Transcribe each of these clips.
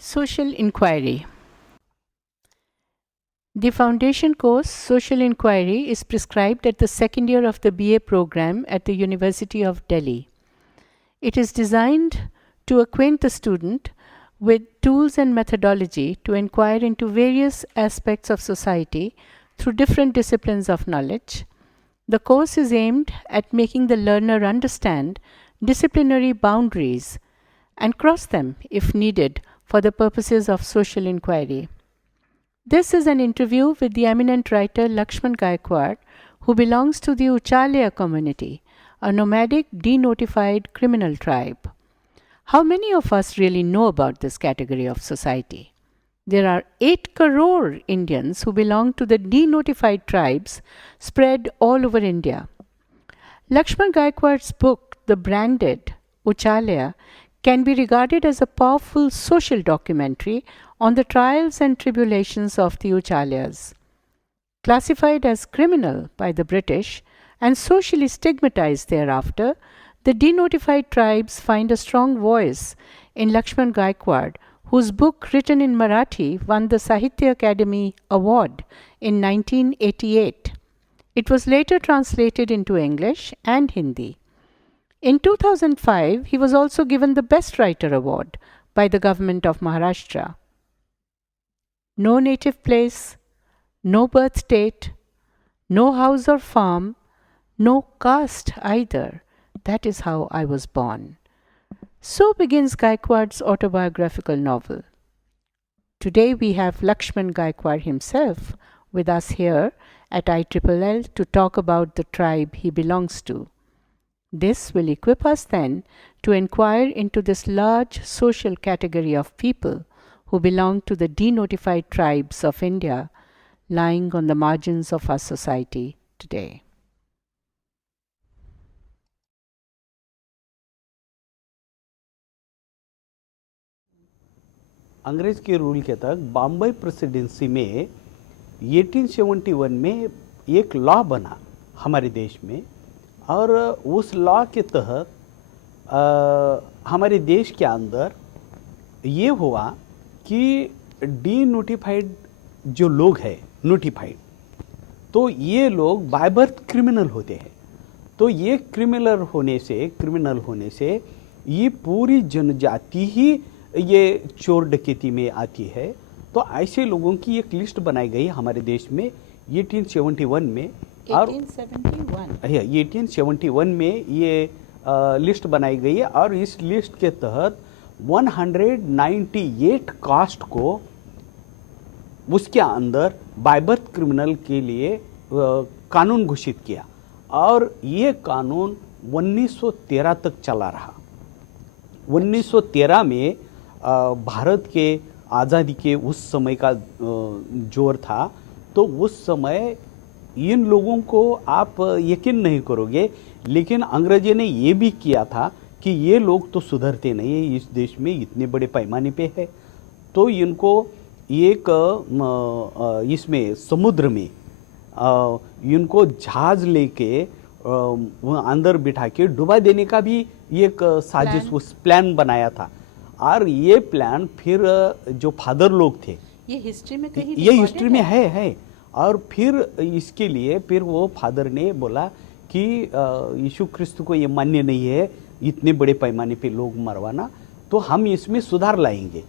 Social Inquiry. The foundation course Social Inquiry is prescribed at the second year of the BA program at the University of Delhi. It is designed to acquaint the student with tools and methodology to inquire into various aspects of society through different disciplines of knowledge. The course is aimed at making the learner understand disciplinary boundaries and cross them if needed for the purposes of social inquiry. This is an interview with the eminent writer Lakshman Gaikwad, who belongs to the Uchalya community, a nomadic denotified criminal tribe. How many of us really know about this category of society? There are 8 crore Indians who belong to the denotified tribes spread all over India. Lakshman Gaikwad's book, The Branded Uchalya, can be regarded as a powerful social documentary on the trials and tribulations of the Uchalyas. Classified as criminal by the British and socially stigmatized thereafter, the denotified tribes find a strong voice in Lakshman Gaikwad, whose book, written in Marathi, won the Sahitya Akademi Award in 1988. It was later translated into English and Hindi. In 2005, he was also given the Best Writer Award by the government of Maharashtra. No native place, no birth date, no house or farm, no caste either. That is how I was born. So begins Gaikwad's autobiographical novel. Today we have Lakshman Gaikwad himself with us here at ILLL to talk about the tribe he belongs to. This will equip us then to inquire into this large social category of people who belong to the denotified tribes of India lying on the margins of our society today. अंग्रेज के rule के तहत Bombay presidency में 1871 में एक law बना हमारे देश में, और उस लॉ के तहत हमारे देश के अंदर ये हुआ कि डी नोटिफाइड जो लोग हैं नोटिफाइड, तो ये लोग बाय बर्थ क्रिमिनल होते हैं। तो ये क्रिमिनल होने से ये पूरी जनजाति ही ये चोर डकैती में आती है। तो ऐसे लोगों की एक लिस्ट बनाई गई हमारे देश में 1871 में। 1871 में ये लिस्ट बनाई गई है, और इस लिस्ट के तहत 198 कास्ट को उसके अंदर बाय बर्थ क्रिमिनल के लिए कानून घोषित किया, और ये कानून 1913 तक चला रहा। 1913 में भारत के आज़ादी के उस समय का जोर था। तो उस समय इन लोगों को आप यकीन नहीं करोगे, लेकिन अंग्रेजी ने ये भी किया था कि ये लोग तो सुधरते नहीं है, इस देश में इतने बड़े पैमाने पे है। तो इनको एक इसमें समुद्र में इनको जहाज लेके अंदर बिठा के डुबा देने का भी एक साजिश उस प्लान बनाया था। और ये प्लान फिर जो फादर लोग थे, ये हिस्ट्री में कहीं ये हिस्ट्री में है। और फिर इसके लिए फिर वो फादर ने बोला कि यीशु ख्रिस्त को ये मान्य नहीं है इतने बड़े पैमाने पे लोग मरवाना, तो हम इसमें सुधार लाएंगे।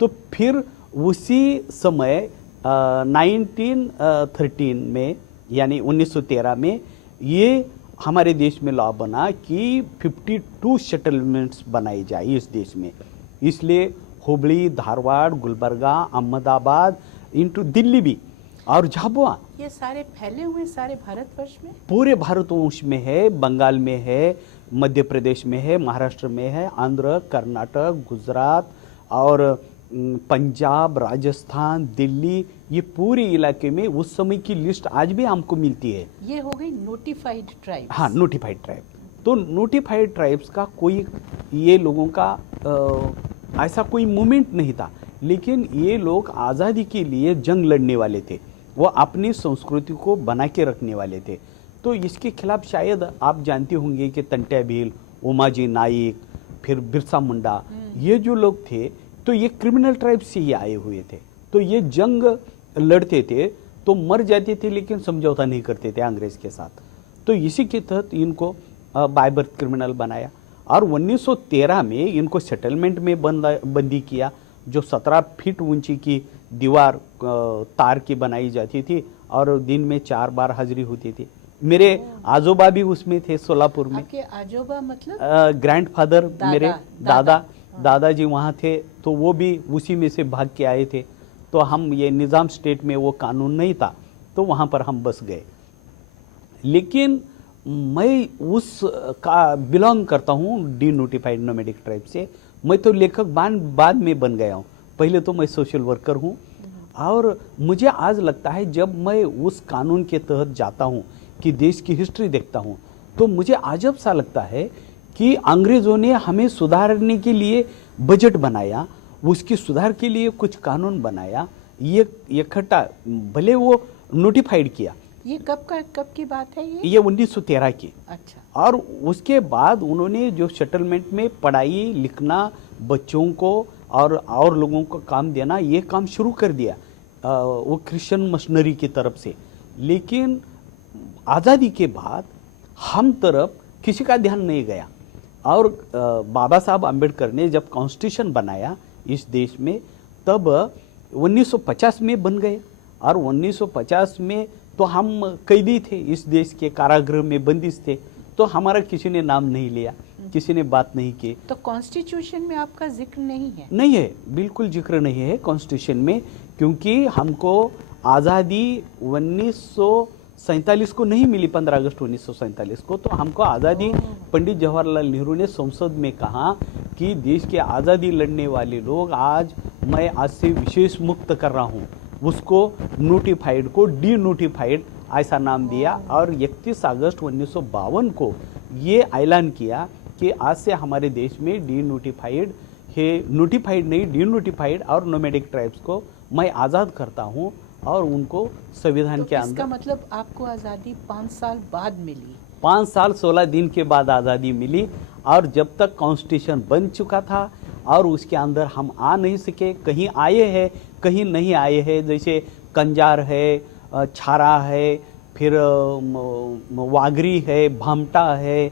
तो फिर उसी समय 1913 में यानी 1913 में ये हमारे देश में लॉ बना कि 52 सेटलमेंट्स बनाए जाए इस देश में। इसलिए हुबली, धारवाड़, गुलबर्गा, अहमदाबाद, इनटू दिल्ली भी और झाबुआ, ये सारे फैले हुए सारे भारतवर्ष में, पूरे भारतवर्ष में है। बंगाल में है, मध्य प्रदेश में है, महाराष्ट्र में है, आंध्र, कर्नाटक, गुजरात और पंजाब, राजस्थान, दिल्ली, ये पूरे इलाके में उस समय की लिस्ट आज भी हमको मिलती है। ये हो गई नोटिफाइड ट्राइब। हाँ, नोटिफाइड ट्राइब। तो नोटिफाइड ट्राइब्स का कोई ये लोगों का ऐसा कोई मूवमेंट नहीं था, लेकिन ये लोग आज़ादी के लिए जंग लड़ने वाले थे, वो अपनी संस्कृति को बना के रखने वाले थे। तो इसके खिलाफ शायद आप जानते होंगे कि तंट्या भील, उमाजी नाइक, फिर बिरसा मुंडा, ये जो लोग थे तो ये क्रिमिनल ट्राइब से ही आए हुए थे। तो ये जंग लड़ते थे तो मर जाते थे, लेकिन समझौता नहीं करते थे अंग्रेज के साथ। तो इसी के तहत इनको बाय बर्थ क्रिमिनल बनाया और 1913 में इनको सेटलमेंट में बंदी किया। जो 17 फीट ऊंची की दीवार तार की बनाई जाती थी और दिन में 4 बार हाजिरी होती थी। मेरे आजोबा भी उसमें थे सोलापुर में। आपके आजोबा मतलब ग्रैंडफादर मेरे दादा। दादाजी वहाँ थे, तो वो भी उसी में से भाग के आए थे। तो हम ये निज़ाम स्टेट में वो कानून नहीं था, तो वहाँ पर हम बस गए। लेकिन मैं उस का बिलोंग करता हूँ डी नोटिफाइड नोमैडिक ट्राइब से। मैं तो लेखक बाद में बन गया हूँ, पहले तो मैं सोशल वर्कर हूँ। और मुझे आज लगता है जब मैं उस कानून के तहत जाता हूँ कि देश की हिस्ट्री देखता हूँ, तो मुझे अजब सा लगता है कि अंग्रेज़ों ने हमें सुधारने के लिए बजट बनाया, उसकी सुधार के लिए कुछ कानून बनाया, ये इकट्ठा भले वो नोटिफाइड किया। ये कब की बात है ये 1913 की। अच्छा। और उसके बाद उन्होंने जो सेटलमेंट में पढ़ाई लिखना, बच्चों को और लोगों को काम देना, ये काम शुरू कर दिया वो क्रिश्चियन मशीनरी की तरफ से। लेकिन आज़ादी के बाद हम तरफ किसी का ध्यान नहीं गया। और बाबा साहब अम्बेडकर ने जब कॉन्स्टिट्यूशन बनाया इस देश में, तब 1950 में बन गए। और 1950 में तो हम कैदी थे, इस देश के कारागृह में बंदिश थे, तो हमारा किसी ने नाम नहीं लिया, किसी ने बात नहीं की। तो कॉन्स्टिट्यूशन में आपका जिक्र नहीं है? नहीं है, बिल्कुल जिक्र नहीं है कॉन्स्टिट्यूशन में, क्योंकि हमको आज़ादी 1947 को नहीं मिली, 15 अगस्त 1947 को। तो हमको आज़ादी पंडित जवाहरलाल नेहरू ने संसद में कहा कि देश के आज़ादी लड़ने वाले लोग मैं आज से विशेष मुक्त कर रहा हूँ, उसको नोटिफाइड को डी नोटिफाइड ऐसा नाम दिया। और 31 अगस्त 1952 को ये ऐलान किया कि आज से हमारे देश में डी नोटिफाइड है, नोटिफाइड नहीं डी नोटिफाइड और नोमैडिक ट्राइब्स को मैं आज़ाद करता हूँ और उनको संविधान तो के अंदर। इसका मतलब आपको आज़ादी 5 साल बाद मिली? 5 साल 16 दिन के बाद आज़ादी मिली। और जब तक कॉन्स्टिट्यूशन बन चुका था और उसके अंदर हम आ नहीं सके, कहीं आए हैं कहीं नहीं आए हैं, जैसे कंजार है, छारा है, फिर वागरी है, भामटा है,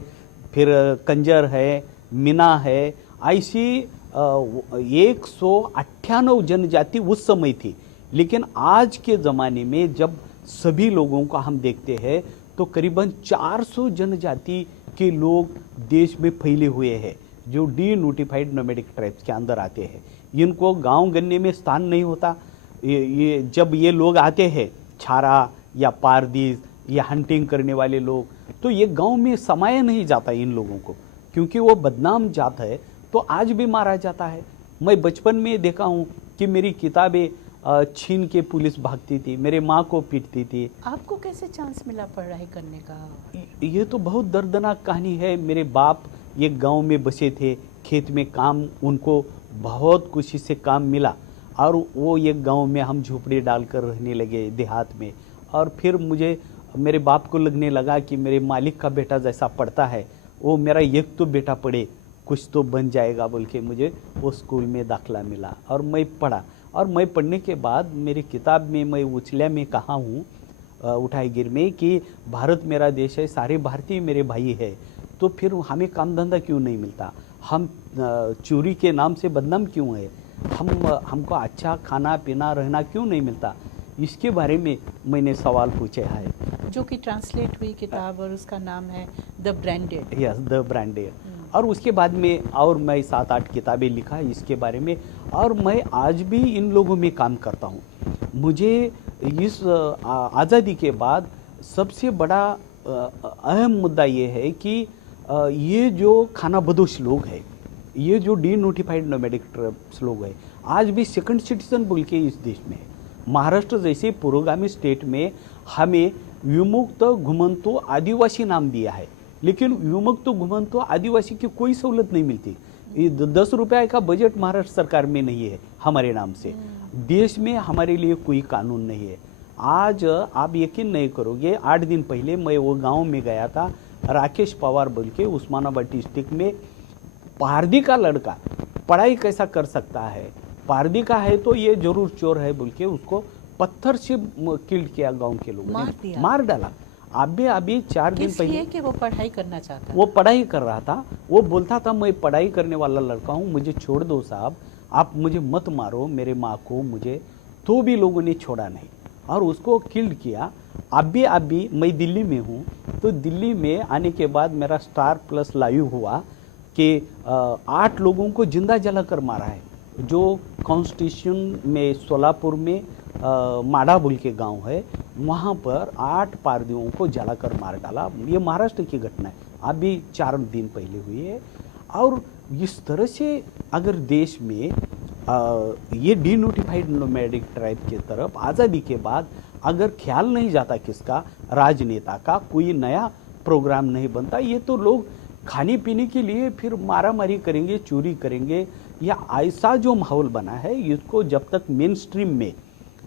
फिर कंजर है, मीना है, ऐसी 198 जनजाति उस समय थी। लेकिन आज के ज़माने में जब सभी लोगों को हम देखते हैं तो करीबन 400 जनजाति के लोग देश में फैले हुए हैं, जो डी नोटिफाइड नोमैडिक ट्राइब्स के अंदर आते हैं। इनको गांव गन्ने में स्थान नहीं होता। जब ये लोग आते हैं, छारा या पारदीस या हंटिंग करने वाले लोग, तो ये गांव में समाया नहीं जाता इन लोगों को, क्योंकि वो बदनाम जात है, तो आज भी मारा जाता है। मैं बचपन में देखा हूँ कि मेरी किताबें छीन के पुलिस भागती थी, मेरे माँ को पीटती थी। आपको कैसे चांस मिला पढ़ाई करने का? ये तो बहुत दर्दनाक कहानी है। मेरे बाप एक गांव में बसे थे, खेत में काम, उनको बहुत खुशी से काम मिला और वो एक गांव में हम झोपड़ी डालकर रहने लगे देहात में। और फिर मेरे बाप को लगने लगा कि मेरे मालिक का बेटा जैसा पढ़ता है, वो मेरा एक तो बेटा पढ़े, कुछ तो बन जाएगा बोल के मुझे वो स्कूल में दाखला मिला और मैं पढ़ा। और मैं पढ़ने के बाद मेरी किताब में मैं उछल्या में कहा हूँ, उठाई गिर में, कि भारत मेरा देश है, सारे भारतीय मेरे भाई है, तो फिर हमें काम धंधा क्यों नहीं मिलता, हम चोरी के नाम से बदनाम क्यों है, हमको अच्छा खाना पीना रहना क्यों नहीं मिलता। इसके बारे में मैंने सवाल पूछे है, जो कि ट्रांसलेट हुई किताब और उसका नाम है the branded. Yes, the branded. और उसके बाद में और मैं 7-8 किताबें लिखा इसके बारे में, और मैं आज भी इन लोगों में काम करता हूँ। मुझे इस आज़ादी के बाद सबसे बड़ा अहम मुद्दा ये है कि ये जो खाना बदोश लोग हैं, ये जो डी नोटिफाइड नोमैडिक ट्राइब्स लोग हैं, आज भी सेकंड सिटीजन बोल के इस देश में है। महाराष्ट्र जैसे पुरोगामी स्टेट में हमें विमुक्त घुमंतु आदिवासी नाम दिया है, लेकिन विमुक्त घुमंतु आदिवासी की कोई सहूलत नहीं मिलती। 10 रुपये का बजट महाराष्ट्र सरकार में नहीं है हमारे नाम से। देश में हमारे लिए कोई कानून नहीं है। आज आप यकीन नहीं करोगे, 8 दिन पहले मैं वो गांव में गया था, राकेश पवार बोल के, उस्मानाबाद डिस्ट्रिक्ट में। पारदी का लड़का पढ़ाई कैसा कर सकता है, पारदी का है तो ये जरूर चोर है बोल के उसको पत्थर से किल किया गांव के लोगों मार ने, दिया। मार डाला। अभी 4 दिन किस पहले लिए कि वो पढ़ाई करना चाहता था? वो पढ़ाई कर रहा था, वो बोलता था मैं पढ़ाई करने वाला लड़का हूँ, मुझे छोड़ दो साहब, आप मुझे मत मारो, मेरे माँ को मुझे, तो भी लोगों ने छोड़ा नहीं और उसको किल्ड किया। अभी मैं दिल्ली में हूँ, तो दिल्ली में आने के बाद मेरा स्टार प्लस लाइव हुआ कि 8 लोगों को जिंदा जलाकर मारा है। जो कॉन्स्टिट्यूशन में सोलापुर में माड़ा बोल के गांव है, वहाँ पर 8 पारदियों को जलाकर मार डाला। ये महाराष्ट्र की घटना है, अभी 4 दिन पहले हुई है। और इस तरह से अगर देश में ये डीनोटिफाइड नोमैडिक ट्राइब की तरफ आज़ादी के बाद अगर ख्याल नहीं जाता किसका, राजनेता का, कोई नया प्रोग्राम नहीं बनता, ये तो लोग खाने पीने के लिए फिर मारामारी करेंगे, चोरी करेंगे। या ऐसा जो माहौल बना है, इसको जब तक मेन स्ट्रीम में,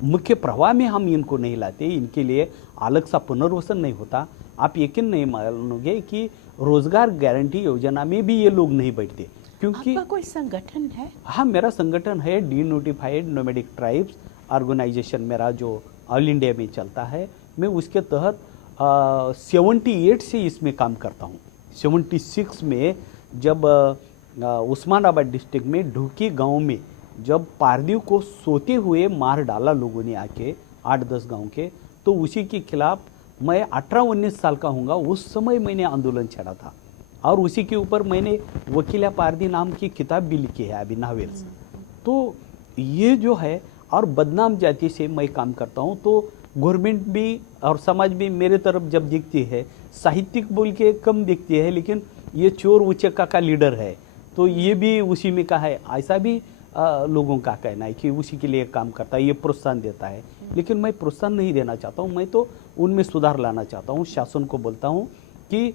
मुख्य प्रवाह में हम इनको नहीं लाते, इनके लिए अलग सा पुनर्वसन नहीं होता, आप यकीन नहीं मानोगे कि रोजगार गारंटी योजना में भी ये लोग नहीं बैठते। क्योंकि आपका कोई संगठन है? हाँ, मेरा संगठन है डीनोटिफाइड नोमैडिक ट्राइब्स ऑर्गेनाइजेशन, मेरा जो ऑल इंडिया में चलता है। मैं उसके तहत 78 से इसमें काम करता हूँ। 76 में जब उस्मानाबाद डिस्ट्रिक्ट में ढूकी गांव में जब पारदियों को सोते हुए मार डाला लोगों ने आके 8-10 गांव के, तो उसी के खिलाफ मैं 18-19 साल का हूँगा, उस समय मैंने आंदोलन छेड़ा था और उसी के ऊपर मैंने वकीला पारदी नाम की किताब भी लिखी है, अभी नॉवेल्स। तो ये जो है, और बदनाम जाति से मैं काम करता हूँ, तो गवर्नमेंट भी और समाज भी मेरे तरफ जब दिखती है, साहित्यिक बोल के कम दिखती है, लेकिन ये चोर उचक्का का लीडर है तो ये भी उसी में का है, ऐसा भी लोगों का कहना है कि उसी के लिए काम करता है, ये प्रोत्साहन देता है। लेकिन मैं प्रोत्साहन नहीं देना चाहता हूँ, मैं तो उनमें सुधार लाना चाहता हूँ। शासन को बोलता हूँ कि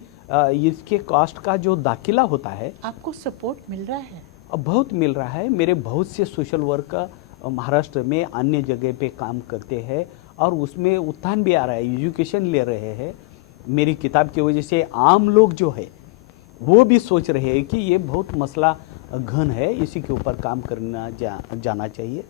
इसके कास्ट का जो दाखिला होता है, आपको सपोर्ट मिल रहा है? बहुत मिल रहा है। मेरे बहुत से सोशल वर्क महाराष्ट्र में अन्य जगह पे काम करते हैं और उसमें उत्थान भी आ रहा है, एजुकेशन ले रहे हैं। मेरी किताब की वजह से आम लोग जो है वो भी सोच रहे हैं कि ये बहुत मसला घन है, इसी के ऊपर काम करना जाना चाहिए।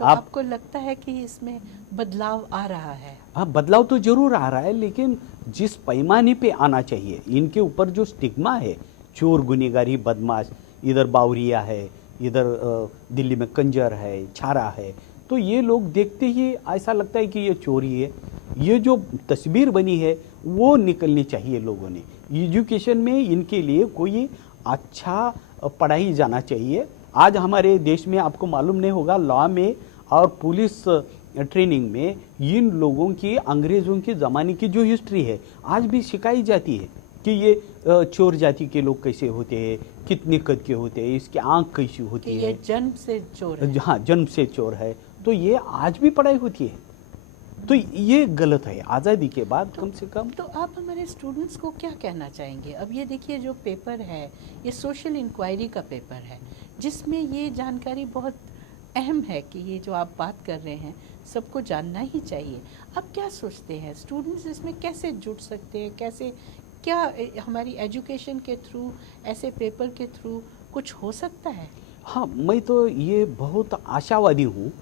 तो आपको लगता है कि इसमें बदलाव आ रहा है? हाँ, बदलाव तो जरूर आ रहा है, लेकिन जिस पैमाने पे आना चाहिए, इनके ऊपर जो स्टिग्मा है, चोर, गुनेगारी, बदमाश, इधर बावरिया है, इधर दिल्ली में कंजर है, छारा है, तो ये लोग देखते ही ऐसा लगता है कि ये चोरी है। ये जो तस्वीर बनी है वो निकलनी चाहिए लोगों ने। एजुकेशन में इनके लिए कोई अच्छा पढ़ाई जाना चाहिए। आज हमारे देश में आपको मालूम नहीं होगा, लॉ में और पुलिस ट्रेनिंग में इन लोगों की, अंग्रेजों के ज़माने की जो हिस्ट्री है आज भी सिखाई जाती है कि ये चोर जाति के लोग कैसे होते हैं, कितने कद के होते हैं, इसकी आंख कैसी होती है, ये जन्म से चोर है। हाँ, जन्म से चोर है, तो ये आज भी पढ़ाई होती है। तो ये गलत है आज़ादी के बाद कम से कम। तो आप हमारे स्टूडेंट्स को क्या कहना चाहेंगे? अब ये देखिए, जो पेपर है ये सोशल इंक्वायरी का पेपर है, जिसमें ये जानकारी बहुत अहम है कि ये जो आप बात कर रहे हैं सबको जानना ही चाहिए। आप क्या सोचते हैं, स्टूडेंट्स इसमें कैसे जुड़ सकते हैं? कैसे, क्या हमारी एजुकेशन के थ्रू, ऐसे पेपर के थ्रू कुछ हो सकता है? हाँ, मैं तो ये बहुत आशावादी हूँ,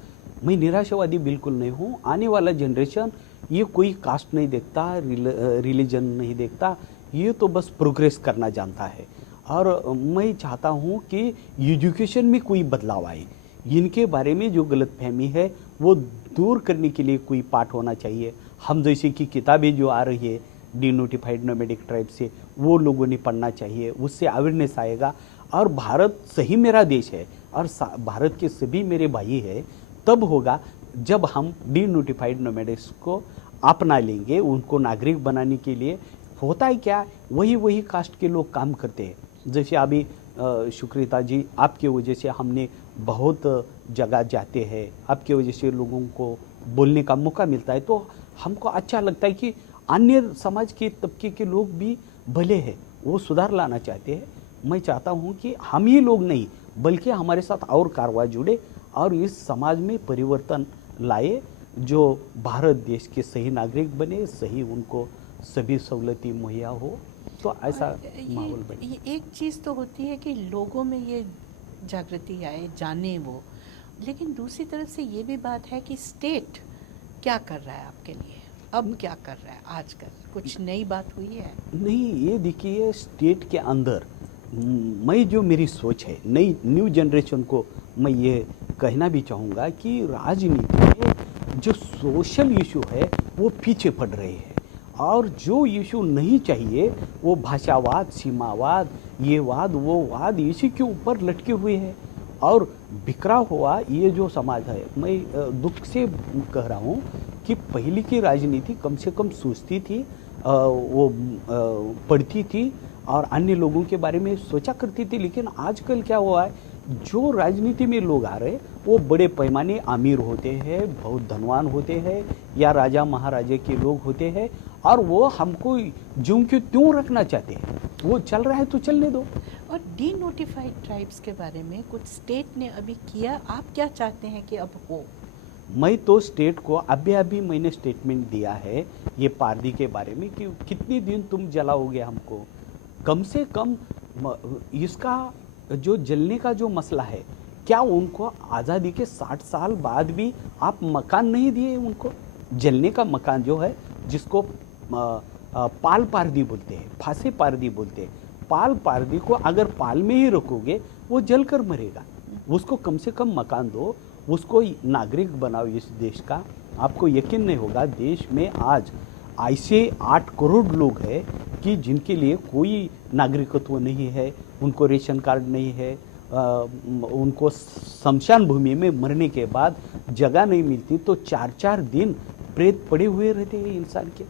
मैं निराशावादी बिल्कुल नहीं हूँ। आने वाला जनरेशन ये कोई कास्ट नहीं देखता, रिलीजन नहीं देखता, ये तो बस प्रोग्रेस करना जानता है। और मैं चाहता हूँ कि एजुकेशन में कोई बदलाव आए, इनके बारे में जो गलतफहमी है वो दूर करने के लिए कोई पाठ होना चाहिए। हम जैसे कि किताबें जो आ रही है डीनोटिफाइड नोमैडिक ट्राइब से, वो लोगों ने पढ़ना चाहिए, उससे अवेयरनेस आएगा। और भारत सही मेरा देश है और भारत के सभी मेरे भाई है, तब होगा जब हम डीनोटिफाइड नोमैडिक्स को अपना लेंगे, उनको नागरिक बनाने के लिए। होता है क्या, वही कास्ट के लोग काम करते हैं। जैसे अभी शुक्रिता जी, आपके वजह से हमने बहुत जगह जाते हैं, आपके वजह से लोगों को बोलने का मौका मिलता है, तो हमको अच्छा लगता है कि अन्य समाज के तबके के लोग भी भले हैं, वो सुधार लाना चाहते हैं। मैं चाहता हूँ कि हम ही लोग नहीं बल्कि हमारे साथ और कारवा जुड़े और इस समाज में परिवर्तन लाए, जो भारत देश के सही नागरिक बने, सही उनको सभी सहूलतें मुहैया हो, तो ऐसा माहौल बने। ये एक चीज़ तो होती है कि लोगों में ये जागृति आए, जाने वो, लेकिन दूसरी तरफ से ये भी बात है कि स्टेट क्या कर रहा है आपके लिए, अब क्या कर रहा है आजकल, कुछ नई बात हुई है? नहीं, ये देखिए स्टेट के अंदर मैं जो मेरी सोच है नई न्यू जनरेशन को मैं ये कहना भी चाहूँगा कि राजनीति में जो सोशल इशू है वो पीछे पड़ रहे हैं और जो इशू नहीं चाहिए वो भाषावाद, सीमावाद, ये वाद वो वाद इसी के ऊपर लटके हुए हैं और बिखरा हुआ ये जो समाज है। मैं दुख से कह रहा हूँ कि पहले की राजनीति कम से कम सोचती थी, वो पढ़ती थी और अन्य लोगों के बारे में सोचा करती थी। लेकिन आजकल क्या हुआ है, जो राजनीति में लोग आ रहे वो बड़े पैमाने अमीर होते हैं, बहुत धनवान होते हैं या राजा महाराजे के लोग होते हैं और वो हमको ज्यों क्यों त्यों रखना चाहते हैं। वो चल रहा है तो चलने दो। और डी नोटिफाइड ट्राइब्स के बारे में कुछ स्टेट ने अभी किया, आप क्या चाहते हैं कि अब हो? मैं तो स्टेट को अभी मैंने स्टेटमेंट दिया है ये पारदी के बारे में कि कितने दिन तुम जलाओगे हमको। कम से कम इसका जो जलने का जो मसला है, क्या उनको आज़ादी के 60 साल बाद भी आप मकान नहीं दिए उनको? जलने का मकान जो है जिसको पाल पारदी बोलते हैं, फांसे पारदी बोलते हैं, पाल पारदी को अगर पाल में ही रखोगे वो जलकर मरेगा। उसको कम से कम मकान दो, उसको नागरिक बनाओ इस देश का। आपको यकीन नहीं होगा देश में आज ऐसे 8 करोड़ लोग हैं कि जिनके लिए कोई नागरिकत्व नहीं है, उनको रेशन कार्ड नहीं है, उनको शमशान भूमि में मरने के बाद जगह नहीं मिलती तो 4-4 दिन प्रेत पड़े हुए रहते हैं इंसान के।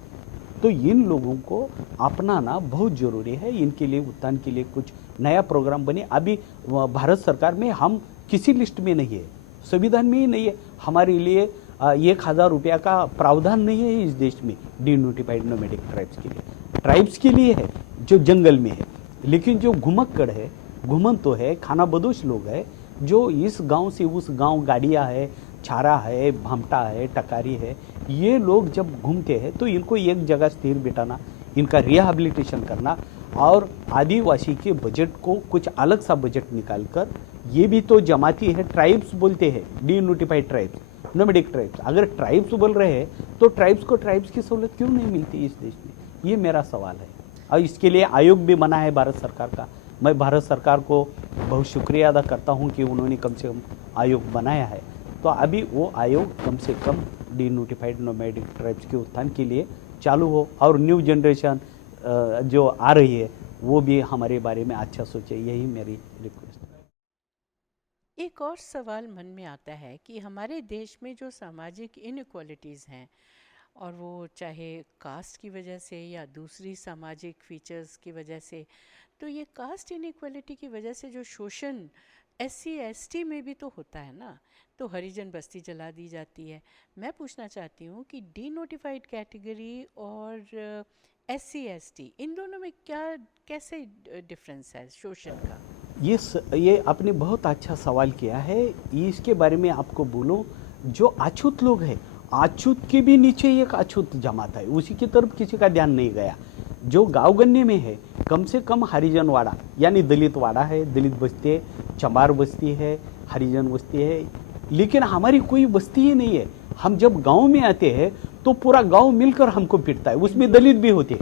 तो इन लोगों को अपनाना बहुत ज़रूरी है। इनके लिए उत्थान के लिए कुछ नया प्रोग्राम बने। अभी भारत सरकार में हम किसी लिस्ट में नहीं है, संविधान में ही नहीं है। हमारे लिए 1000 रुपया का प्रावधान नहीं है इस देश में डी नोटिफाइड नोमैडिक ट्राइब्स के लिए। ट्राइब्स के लिए है जो जंगल में है, लेकिन जो घुमक्कड़ है, घुमन तो है, खाना बदोश लोग है जो इस गांव से उस गांव, गाड़िया है, छारा है, भामटा है, टकारी है, ये लोग जब घूमते हैं तो इनको एक जगह स्थिर बिठाना, इनका रिहैबिलिटेशन करना और आदिवासी के बजट को कुछ अलग सा बजट निकालकर, ये भी तो जमाती है, ट्राइब्स बोलते हैं D notified tribes, nomadic tribes. अगर ट्राइब्स बोल रहे हैं तो ट्राइब्स को ट्राइब्स की सहूलत क्यों नहीं मिलती इस देश में? ये मेरा सवाल है। और इसके लिए आयोग भी बना है भारत सरकार का। मैं भारत सरकार को बहुत शुक्रिया अदा करता हूं कि उन्होंने कम से कम आयोग बनाया है। तो अभी वो आयोग कम से कम डी नोटिफाइड नोमैडिक ट्राइब्स के उत्थान के लिए चालू हो और न्यू जनरेशन जो आ रही है वो भी हमारे बारे में अच्छा सोचे, यही मेरी रिक्वेस्ट है। एक और सवाल मन में आता है कि हमारे देश में जो सामाजिक इनइक्वालिटीज़ हैं, और वो चाहे कास्ट की वजह से या दूसरी सामाजिक फीचर्स की वजह से, तो ये कास्ट इनइक्वालिटी की वजह से जो शोषण SC ST में भी तो होता है ना। तो हरिजन बस्ती जला दी जाती है। मैं पूछना चाहती हूँ कि डी नोटिफाइड कैटेगरी और SC ST इन दोनों में क्या, कैसे डिफरेंस है शोषण का? ये आपने बहुत अच्छा सवाल किया है। इसके बारे में आपको बोलूं, जो अछूत लोग हैं, अछूत के भी नीचे एक अछूत जमात है, उसी की तरफ किसी का ध्यान नहीं गया। जो गाँव गन्ने में है, कम से कम हरिजन वाड़ा यानी दलित वाड़ा है, दलित बस्ती है, चमार बस्ती है, हरिजन बस्ती है, लेकिन हमारी कोई बस्ती ही नहीं है। हम जब गांव में आते हैं तो पूरा गांव मिलकर हमको पिटता है। उसमें दलित भी होते,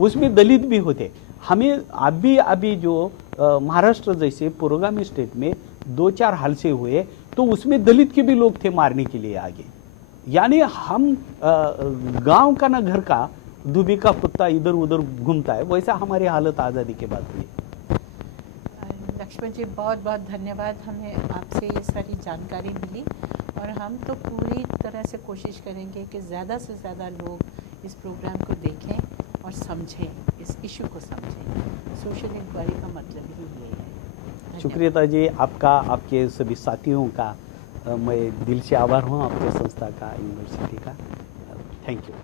उसमें दलित भी होते। हमें अभी जो महाराष्ट्र जैसे पुरोगामी स्टेट में 2-4 हादसे हुए तो उसमें दलित के भी लोग थे मारने के लिए आगे। यानी हम गांव का ना घर का दुबी का कुत्ता इधर उधर घूमता है, वैसा हमारी हालत आज़ादी के बाद हुई। लक्ष्मण जी बहुत बहुत धन्यवाद, हमें आपसे ये सारी जानकारी मिली और हम तो पूरी तरह से कोशिश करेंगे कि ज़्यादा से ज़्यादा लोग इस प्रोग्राम को देखें और समझें, इस इशू को समझें। सोशल इंक्वायरी का मतलब ही ये है। शुक्रिया जी आपका, आपके सभी साथियों का मैं दिल से आभार हूँ, आपके संस्था का, यूनिवर्सिटी का। Thank you.